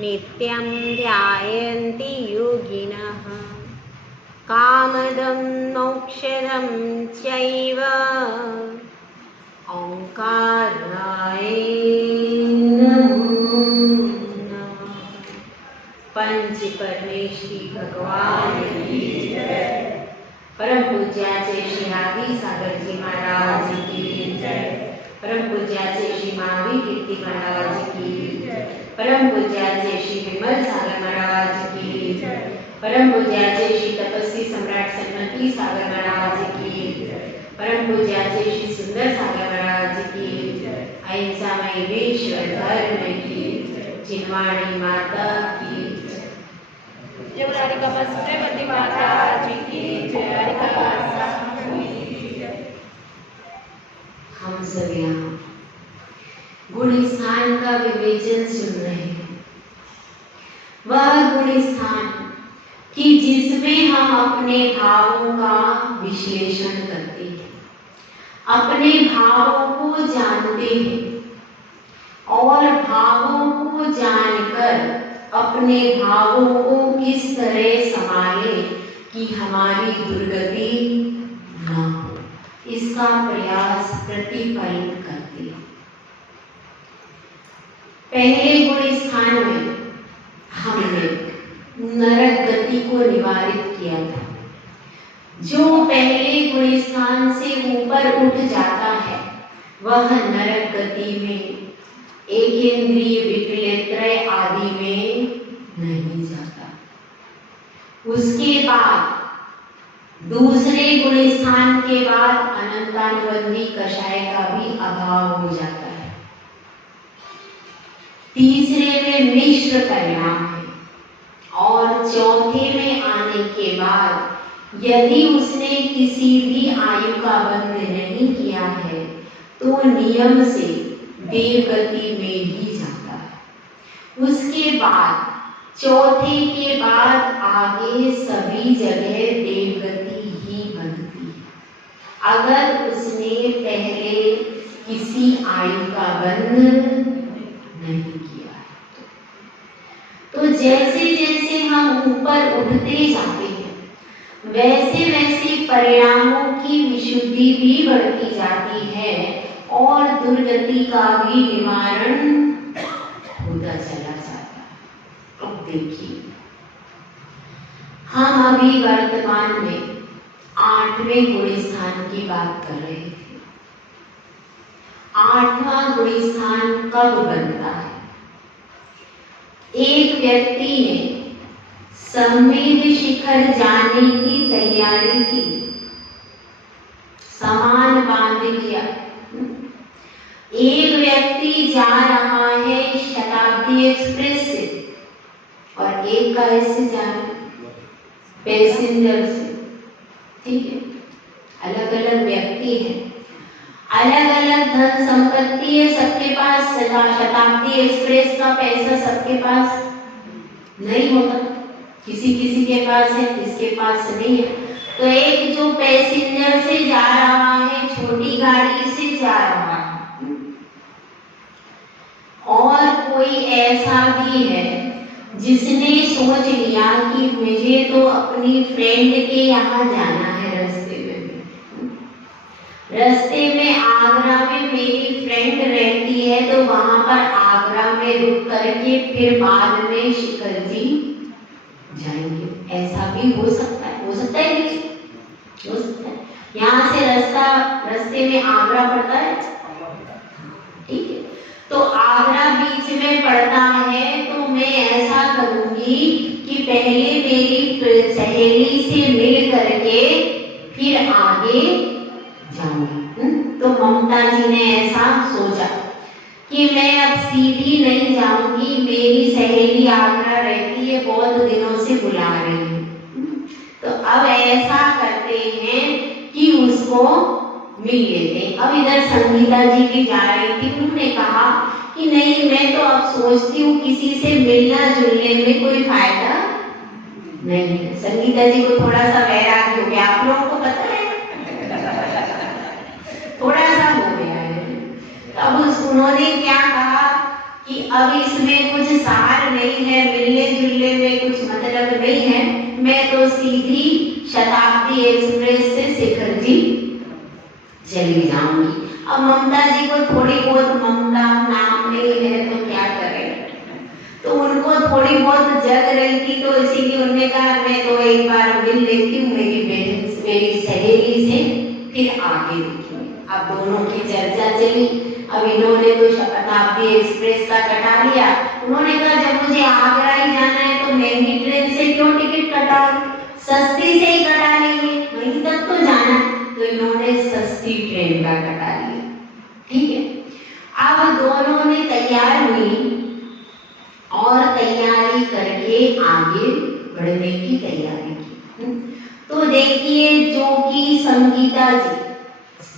नित्यं ध्यायन्ति योगिनः कामदं मोक्षदं चैव ओंकाराय नमो नमः। पंच परमेश्वरी भगवान की जय। परम पूज्याचे श्री आदि सागर जी महाराज की जय। परम पूज्याचे श्री महावीर कीर्ति महाराज की जय। परम पूज्याचे श्री विमल सागर महाराज की जय। परम पूज्याचे श्री तपस्वी सम्राट सन्मति सागर महाराज की जय। परम पूज्याचे श्री सुंदर सागर महाराज की जय। अहिंसामय विश्व धर्म की जय। चिन्वाणी माता की जय। जय कपस्वती माता जी की जय। हम सब यहाँ गुण स्थान का विवेचन सुन रहे हैं। वह गुण स्थान कि जिसमें हम अपने भावों का विश्लेषण करते हैं, अपने भावों को जानते हैं और भावों को जानकर अपने भावों को किस तरह संभाले कि हमारी दुर्गति न हो, इसका प्रयास प्रतिफलित करते हैं। पहले गुण स्थान में हमने नरक गति को निवारित किया था। जो पहले गुण स्थान से ऊपर उठ जाता है वह नरक गति में, एकेंद्रिय विकलत्रय आदि में नहीं जाता। उसके बाद दूसरे गुण स्थान के बाद अनंतानुबंधी कषाय का भी अभाव हो जाता है। तीसरे में मिश्र परिणाम है और चौथे में आने के बाद यदि उसने किसी भी आयु का बंध नहीं किया है तो नियम से देवगति में ही जाता है। उसके बाद चौथे के बाद आगे सभी जगह देवगति ही बनती है अगर उसने पहले किसी आयु का बंध नहीं किया है। तो जैसे जैसे हम ऊपर उठते जाते हैं वैसे वैसे परिणामों की विशुद्धि भी बढ़ती जाती है और दुर्गति का भी निवारण होता चला जाता है। अब देखिए, हम अभी वर्तमान में 8वें गुण स्थान की बात कर रहे थे। 8वां गुण स्थान कब बनता है? एक व्यक्ति ने संवेद शिखर जाने की तैयारी की, सामान बांध लिया। एक व्यक्ति जा रहा है शताब्दी एक्सप्रेस से और एक कैसे जा रहा है पैसेंजर से, ठीक है। अलग अलग व्यक्ति हैं, अलग अलग धन संपत्ति है सबके पास। शताब्दी एक्सप्रेस का पैसा सबके पास नहीं होता, किसी किसी के पास है, किसके पास नहीं है। तो एक जो पैसेंजर से जा रहा है, छोटी गाड़ी से जा रहा है, और कोई ऐसा भी है जिसने सोच लिया कि मुझे तो अपनी फ्रेंड के यहाँ जाना है। रास्ते में आगरा में मेरी फ्रेंड रहती है तो वहां पर आगरा में रुक करके फिर बाद में शिखर जी जाएंगे। ऐसा भी हो सकता है, हो सकता है नहीं हो सकता है। यहाँ से रास्ते में आगरा पड़ता है, ठीक है। तो आगरा बीच में पड़ता है तो मैं ऐसा करूंगी कि पहले मेरी सहेली से मिल करके फिर आगे जाऊंगी। तो ममता जी ने ऐसा सोचा कि मैं अब सीधी नहीं जाऊंगी, मेरी सहेली आगरा रहती है, बहुत दिनों से बुला रही है। तो अब ऐसा करते हैं कि उसको मिल लेते हैं। अब इधर संगीता जी भी जा रही थी, उन्होंने कहा कि नहीं, मैं तो अब सोचती हूँ किसी से मिलना जुलने में कोई फायदा नहीं है। संगीता जी को थोड़ा सा वैराग्य हो गया, आप लोगों को पता है, थोड़ा सा हो गया है। अब उन्होंने क्या कहा कि अब इसमें कुछ सार नहीं है, मिलने जुलने में कुछ मतलब नहीं है, मैं तो सीधी शताब्दी एक्सप्रेस से शिखर जी चली जाऊंगी। अब ममता जी को थोड़ी बहुत, ममता नाम नहीं है तो क्या करें, तो उनको थोड़ी बहुत जग रही थी, तो इसीलिए उन्होंने कहा मैं तो एक बार मिल लेती हूँ मेरी सहेली से, फिर आगे देखेंगे। अब दोनों की चर्चा चली। अब इन्होंने तो शताब्दी एक्सप्रेस का कटा लिया, उन्होंने कहा जब मुझे आगरा ही जाना है तो महंगी ट्रेन से क्यों टिकट कटाऊं, सस्ती से ही कटा लेंगे, वहीं तक तो जाना। तो इन्होंने सस्ती ट्रेन का कटा लिया। ठीक है, अब दोनों ने तैयार हुई और तैयारी करके आगे बढ़ने की तैयारी की। तो देखिए, जो कि संगीता जी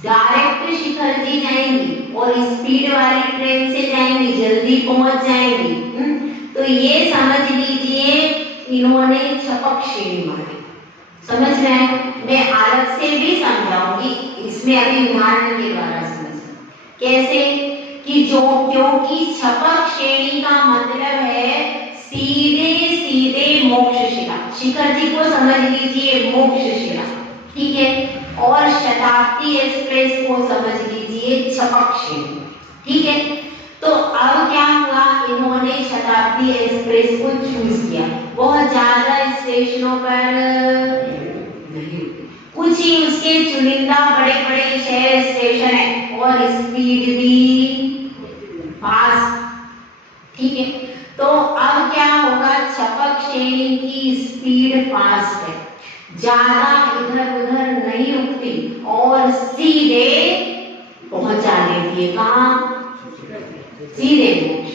डायरेक्ट शिखर जी जाएंगी और स्पीड वाली ट्रेन से जाएंगी, जल्दी पहुंच जाएंगी। तो ये समझ लीजिए इन्होंने छपक श्रेणी मारी। समझ रहे हैं, मैं अलग से भी समझाऊंगी, इसमें अभी उदाहरण के द्वारा समझ कैसे कि जो, क्योंकि छपक श्रेणी का मतलब है सीधे सीधे मोक्षशिला। शिखर जी को समझ लीजिए मोक्षशिला, ठीक है, और शताब्दी एक्सप्रेस को समझ लीजिए छपक श्रेणी, ठीक है। तो अब क्या हुआ, इन्होंने शताब्दी एक्सप्रेस को चूज किया। बहुत ज्यादा स्टेशनों पर नहीं, कुछ ही उसके चुनिंदा बड़े बड़े शहर स्टेशन है और स्पीड भी फास्ट, ठीक है। तो अब क्या होगा, छपक श्रेणी की स्पीड फास्ट है, ज्यादा इधर उधर नहीं रुकती और सीधे पहुंचा देती है, कहां, सीधे मोक्ष।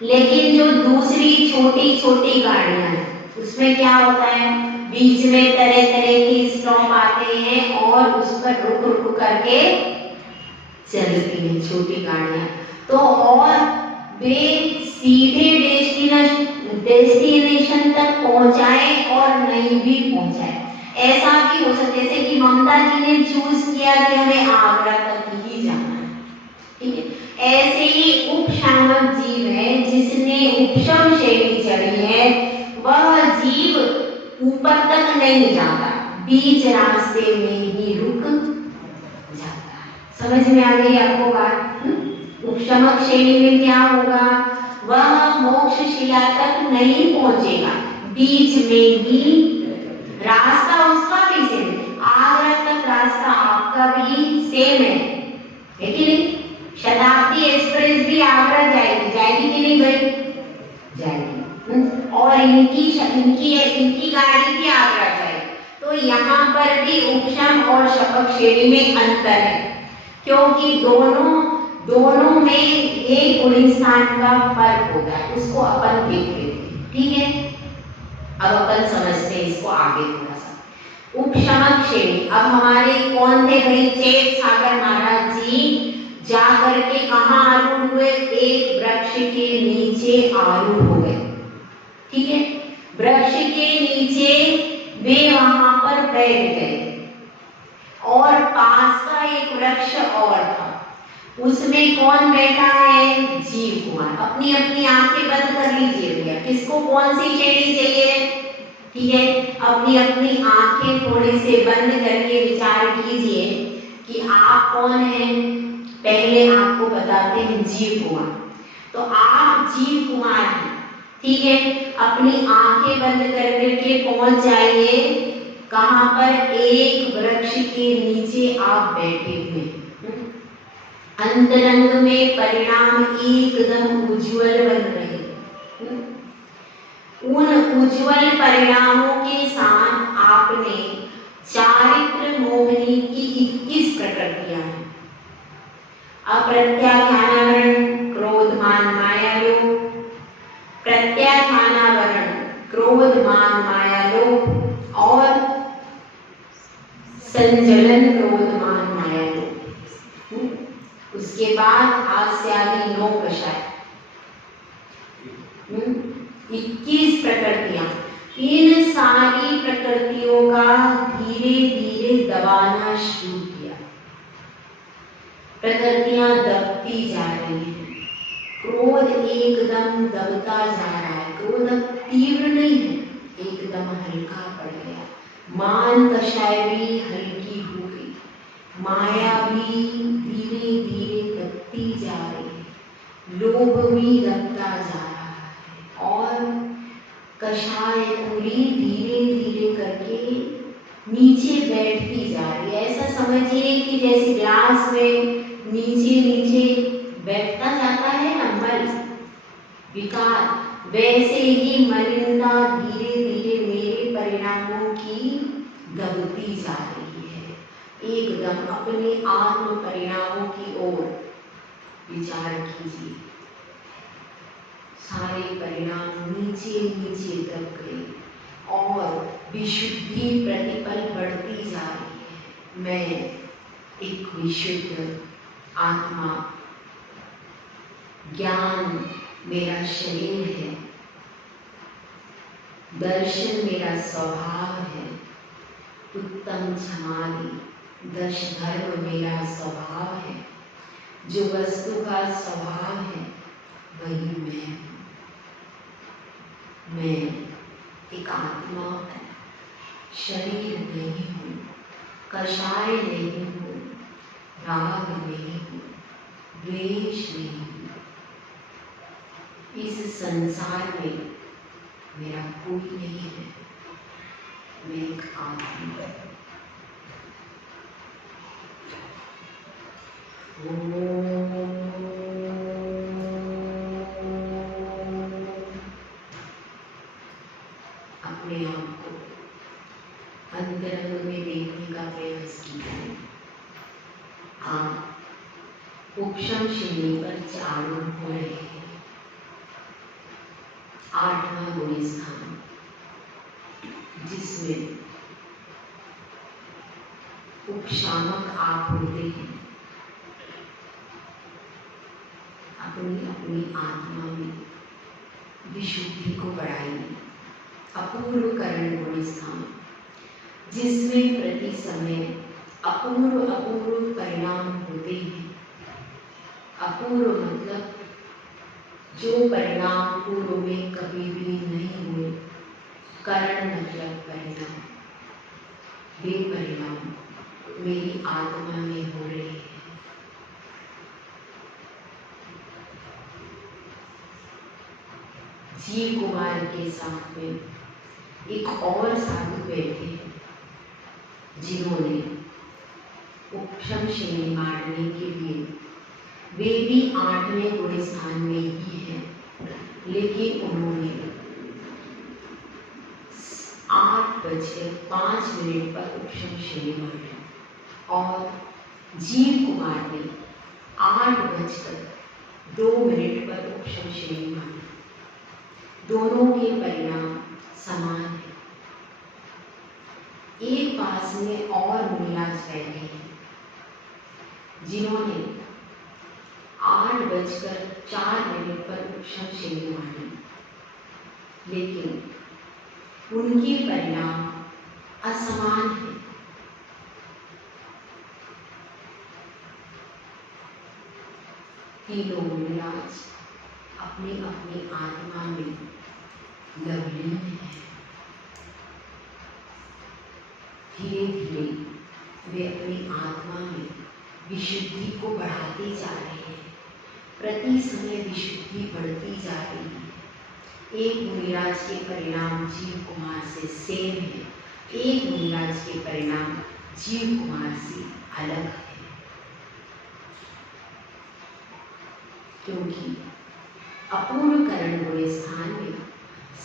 लेकिन जो दूसरी छोटी छोटी गाड़ियां हैं उसमें क्या होता है, बीच में तरह तरह की स्टॉप आते हैं और उस पर रुक रुक करके चलती हैं छोटी गाड़ियां। तो और वे सीधे डेस्टिनेशन तक पहुंचाए और नहीं भी पहुंचाए। ऐसा भी हो सकता है जैसे कि ममता जी ने चूज किया कि हमें आगरा तक ही जाना है, ठीक है। ऐसे ही उपशामक जीव है, जिसने उपशम श्रेणी चढ़ी है, वह जीव ऊपर तक नहीं जाता, बीच रास्ते में ही रुक जाता है। समझ में आ गई आपको बात? उपशमक श्रेणी में क्या होगा, वह मोक्षशिला तक नहीं पहुंचेगा, बीच में ही रास्ता उसका भी सेम, आगरा तक रास्ता आपका भी सेम है कि नहीं? शताब्दी एक्सप्रेस भी आगरा जाएगी, जाएगी कि नहीं गई? जाएगी। और इनकी गाड़ी भी आगरा जाएगी। तो यहाँ पर भी उपशम और शपक श्रेणी में अंतर है, क्योंकि दोनों में एक गुणस्थान का फर्क होता है, उसको अपन देख लेते हैं, ठीक है। अब अपन समझते हैं इसको आगे थोड़ा सा। उपशमक श्रेणी, अब हमारे कौन थे भाई, चेत सागर महाराज जी जाकर के कहाँ आरूढ़ हुए, एक वृक्ष के नीचे आरूढ़ हो गए, ठीक है। वृक्ष के नीचे वे वहां पर बैठ गए और पास का एक वृक्ष और था, उसमें कौन बैठा है, जीव कुमार। अपनी अपनी आंखें बंद कर लीजिए भैया, किसको कौन सी श्रेणी चाहिए, ठीक है। अपनी अपनी आंखें थोड़ी से बंद करके विचार कीजिए कि आप कौन हैं। पहले आपको बताते हैं जीव कुमार, तो आप जीव कुमार हैं, ठीक है। अपनी आंखें बंद करके पहुंच जाइए कहां पर, एक वृक्ष के नीचे आप बैठे हुए, अंतरंग में परिणाम एकदम उज्जवल बन रहे। उन उज्जवल परिणामों के साथ आपने चारित्र मोहिनी की 21 प्रकृतियां हैं। अप्रत्याख्यानावरण, क्रोध मान माया लोभ, प्रत्याख्यानावरण, क्रोध मान माया लोभ और संजलन, क्रोध मान माया लोभ। उसके बाद हास्यादि 9 कषाय, 21 प्रकृतियां। इन सारी प्रकृतियों का धीरे धीरे दबाना शुरू किया, प्रकृतियां दबती जा रही हैं, एकदम दबता जा रहा है। क्रोध अब तीव्र नहीं है, एकदम हल्का पड़ गया। मान कषाय भी हल्की हो गई, माया भी धीरे धीरे दबती जा रही है, लोभ भी दबता जा रहा है और कषाय पूरी धीरे धीरे करके नीचे बैठती जा रही है। ऐसा समझिए कि जैसे ग्लास में नीचे नीचे बैठता जाता है ना मल विकार, वैसे ही मलिनता धीरे धीरे मेरे परिणामों की दबती जा रही है। एकदम अपने आत्म परिणामों की ओर विचार कीजिए। सारे परिणाम नीचे नीचे दब गए और विशुद्धि प्रतिपल बढ़ती जा रही है। मैं एक विशुद्ध आत्मा, ज्ञान मेरा शरीर है, दर्शन मेरा स्वभाव है, उत्तम समाधि दश धर्म मेरा स्वभाव है, जो वस्तु का स्वभाव है वही मैं हूँ। मैं एक आत्मा हूँ, शरीर नहीं हूँ, कषाय नहीं हूँ, राग नहीं हूँ, द्वेष नहीं हूँ। इस संसार में मेरा कोई नहीं है, मैं एक आत्मा हूँ। अपने आप को अंतरंग में देखने का प्रयास कीजिए। आप उपशम श्रेणी पर चारों हो रहे हैं। 8वां गुण स्थान, जिसमें उपशामक आप होते हैं। अपनी अपनी आत्मा में विशुद्धि को बढ़ाइए। अपूर्व करण गुण स्थान, जिसमें प्रति समय अपूर्व अपूर्व परिणाम होते हैं। अपूर्व मतलब जो परिणाम पूर्व में कभी भी नहीं हुए। करण मतलब परिणाम। वे परिणाम मेरी आत्मा में हो रहे हैं। जीव कुमार के साथ में एक और साधु बैठे हैं, जिन्होंने उपशम श्रेणी बांटने के लिए, वे भी 8वें गुण स्थान में ही हैं, लेकिन उन्होंने 8:05 पर उपशम श्रेणी बांटी और जीव कुमार ने 8:02 पर उपशम श्रेणी बांटी। दोनों के परिणाम समान हैं। एक पास में और मुनिराज बैठे हैं, जिन्होंने 8:04 पर उपशम श्रेणी बांटी, लेकिन उनके परिणाम असमान हैं। तीनों मुनिराज अपनी अपनी आत्मा में लवलीन है। धीरे धीरे वे अपनी आत्मा में विशुद्धि को बढ़ाते जा रहे हैं। प्रति समय विशुद्धि बढ़ती जा रही है। एक मुनिराज के परिणाम जीव कुमार से सेम है, एक मुनिराज के परिणाम जीव कुमार से अलग है। क्योंकि अपूर्व करण गुण स्थान में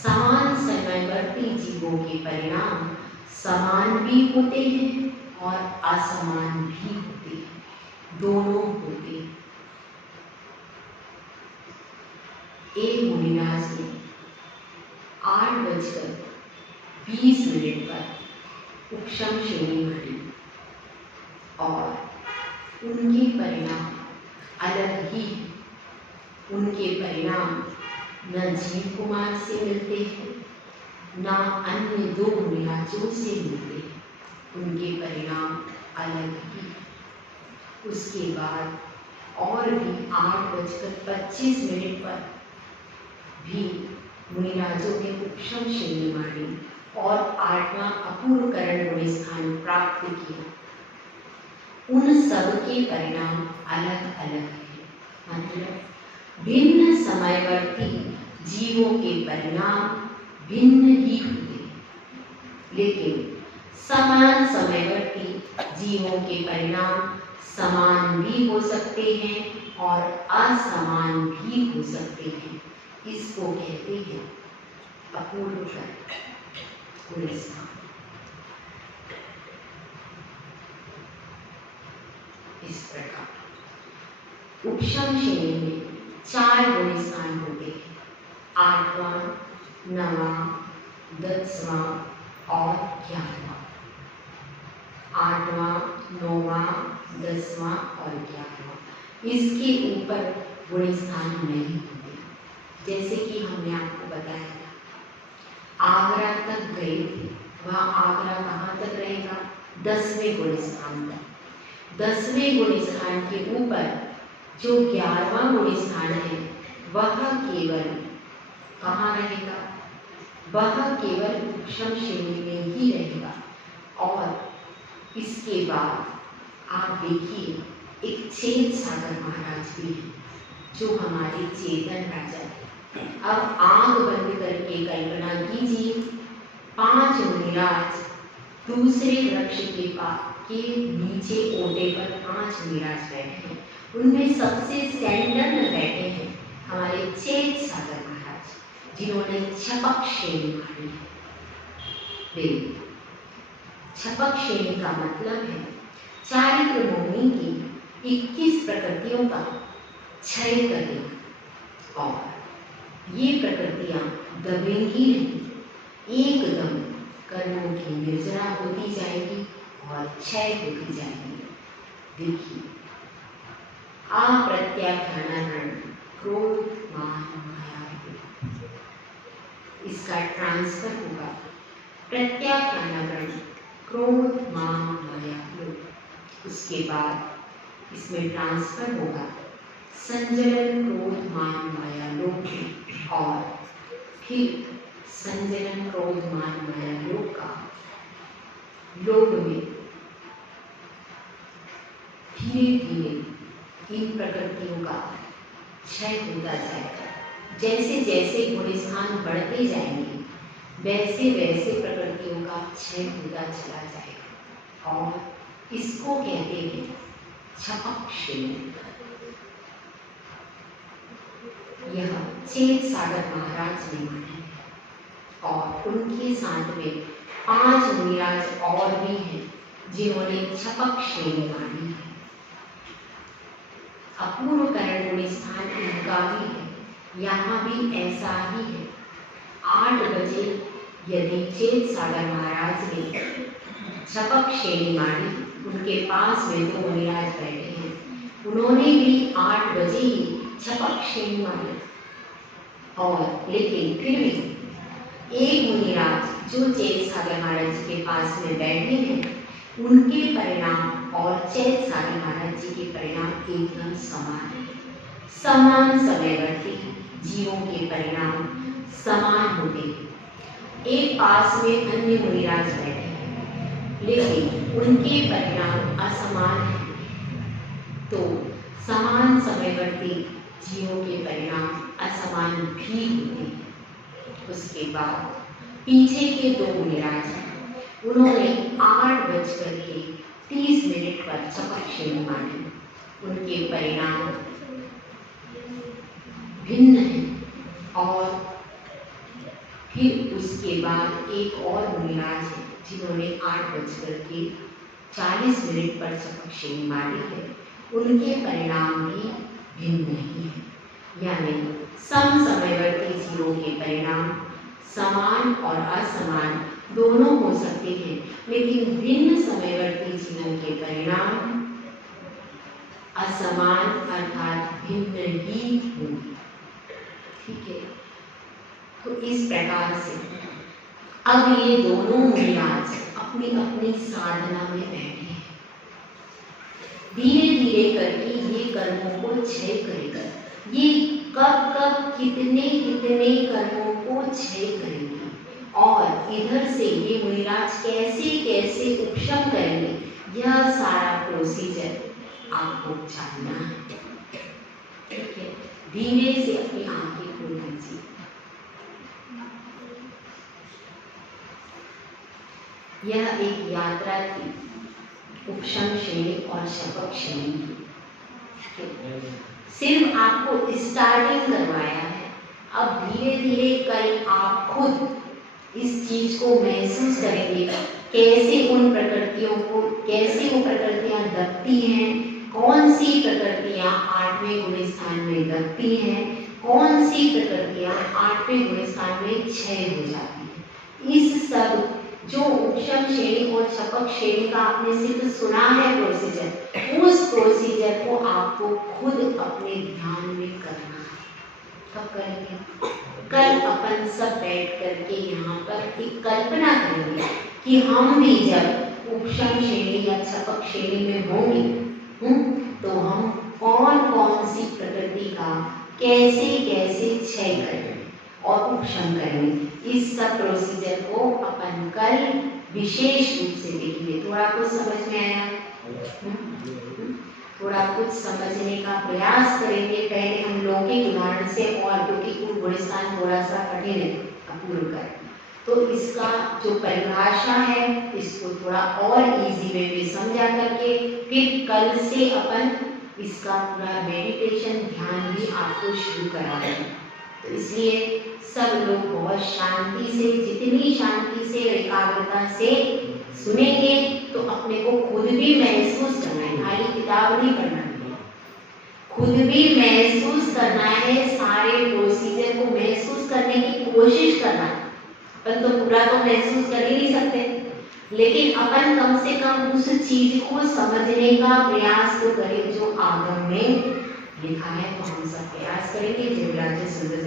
समान समयवर्ती जीवों के परिणाम समान भी होते हैं और असमान भी होते हैं, दोनों होते हैं। एक मुनिराज ने 8:20 पर उपशम श्रेणी बांटी और उनके परिणाम अलग ही हैं। उनके परिणाम न जीव कुमार से मिलते हैं, न अन्य 2 मुनिराजों से मिलते हैं। उनके परिणाम अलग ही। उसके बाद और भी 8:25 पर भी मुनिराजों ने उपशम श्रेणी मानी और 8वां अपूर्व करण गुण स्थान प्राप्त किया। उन सब के परिणाम अलग अलग हैं, मतलब भिन्न समयवर्ती जीवों के परिणाम भिन्न ही हुए, लेकिन समान समयवर्ती जीवों के परिणाम समान भी हो सकते हैं और असमान भी हो सकते हैं। इसको कहते हैं अपूर्व गुण स्थान। इस प्रकार उपशम श्रेणी में 4 गुण स्थान होते हैं, 8वां, 9वां, 10वां और 11वां। 8वां, 9वां, 10वां और 11वां। इसके ऊपर गुण स्थान नहीं होते। जैसे कि हमने आपको बताया था, आगरा तक गए थे, वह आगरा कहाँ तक रहेगा? 10वें गुण स्थान तक। 10वें गुण स्थान के ऊपर जो 11वां गुण स्थान है वह केवल कहाँ रहेगा? वह केवल उपशम श्रेणी में ही रहेगा। और इसके बाद आप देखिए, एक चेत सागर महाराज भी है जो हमारे चेतन राजा है। अब आंख बंद करके कल्पना कीजिए, 5 मुनिराज दूसरे वृक्ष के नीचे ओटे पर 5 मुनिराज बैठे हैं। उनमें सबसे सेंटर में बैठे हैं हमारे चेत सागर महाराज, जिन्होंने छपक श्रेणी मानी है। छपक श्रेणी का मतलब है चारित्र भूमि की 21 प्रकृतियों का क्षय कर देना, और ये प्रकृतियां दबेंगी नहीं, एकदम कर्मों की निर्जरा होती जाएगी और क्षय होती जाएगी। देखिए, अप्रत्याख्यानावरण क्रोध मान माया, इसका ट्रांसफर होगा प्रत्याख्यानावरण क्रोध मान माया लोभ। उसके बाद इसमें ट्रांसफर होगा संजलन क्रोध मान माया लोभ, और फिर संजलन क्रोध मान माया लोभ का लोभ में धीरे धीरे इन प्रकृतियों का क्षय होता जाएगा। जैसे जैसे गुण स्थान बढ़ते जाएंगे वैसे वैसे प्रकृतियों का क्षय होता चला जाएगा, और इसको कहते हैं छपक श्रेणी। यह चेत सागर महाराज ने मानी है, और उनके साथ में 5 मुनिराज और भी हैं जिन्होंने छपक श्रेणी मानी है। अपूर्व करण गुण स्थान इनका भी है, यहाँ भी ऐसा ही है। 8 बजे यदि चेत सागर महाराज ने छपक श्रेणी मानी, उनके पास में 2 मुनिराज बैठे हैं, उन्होंने भी 8 बजे ही छपक श्रेणी मानी, और लेकिन फिर भी एक मुनिराज जो चेत सागर महाराज जी के पास में बैठे हैं, उनके परिणाम और चेत सागर महाराज जी के परिणाम एकदम समान है। समान समयवर्ती जीवों के परिणाम समान होते हैं। एक पास में अन्य मुनिराज बैठे हैं, लेकिन उनके परिणाम असमान हैं। तो समान समयवर्ती जीवों के परिणाम असमान भी होते हैं। उसके बाद पीछे के 2 मुनिराज हैं, उन्होंने 8:30 पर छपक श्रेणी मानी। उनके परिणाम भिन्न है, और फिर उसके बाद एक और मुनिराज है जिन्होंने 8:40 पर छपक श्रेणी मानी है। उनके परिणाम भी भिन्न नहीं है, यानी सम समयवर्ती जीवों के परिणाम समान और असमान दोनों हो सकते हैं, लेकिन भिन्न समयवर्ती जीवों के परिणाम असमान अर्थात भिन्न ही होंगे। ठीक है, तो इस प्रकार से अब ये दोनों मुनिराज अपनी अपनी साधना में बैठे हैं। धीरे धीरे करके ये कर्मों को क्षय करेगा। ये कब कब कितने कितने कर्मों को क्षय करेंगे और इधर से ये मुनिराज कैसे कैसे उपशम करेंगे, यह सारा प्रोसीजर आपको जानना है। ठीक है, धीरे से अपनी आंखें खोल लीजिए। यह एक यात्रा थी उपशम श्रेणी और शपथ श्रेणी की। सिर्फ आपको स्टार्टिंग करवाया है। अब धीरे धीरे कल आप खुद इस चीज को महसूस करेंगे, कैसे उन प्रकृतियों को, कैसे वो प्रकृतियां दबती हैं, कौन सी प्रकृतियां 8वें गुण स्थान में दबती हैं, कौन सी प्रकृतियां 8वें गुण स्थान में क्षय हो जाती हैं। इस सब जो उपशम श्रेणी और शपथ श्रेणी का आपने सिर्फ सुना है प्रोसीजर, उस प्रोसीजर को आपको खुद अपने ध्यान में करना है। कब करेंगे? कल अपन सब बैठ करके यहाँ पर एक कल्पना करेंगे कि हम भी जब उपशम श्रेणी या शपथ श्रेणी में होंगे तो हम कौन कौन सी प्रकृति का कैसे कैसे क्षय करेंगे और उपशम करेंगे। इस सब प्रोसीजर को अपन कल विशेष रूप से देखेंगे। थोड़ा कुछ समझ में आया? थोड़ा कुछ समझने का प्रयास करेंगे पहले हम लौकिक उदाहरण से, और क्योंकि गुण स्थान थोड़ा सा कठिन है अपूर्ण कर, तो इसका जो परिभाषा है इसको थोड़ा और इजी वे में समझा करके फिर कल से अपन इसका पूरा मेडिटेशन ध्यान भी आपको शुरू करा देंगे। तो इसलिए सब लोग बहुत शांति से, जितनी शांति से, एकाग्रता से सुनेंगे तो अपने को खुद भी महसूस करना है, खाली किताब नहीं पढ़ना है, खुद भी महसूस करना है, सारे प्रोसीजर को महसूस करने की कोशिश करना है। अपन तो पूरा तो महसूस कर ही नहीं सकते, लेकिन अपन कम से कम उस चीज को समझने का प्रयास तो करें जो आगम में लिखा है। तो हम सब प्रयास करेंगे। जय विराजे सुंदर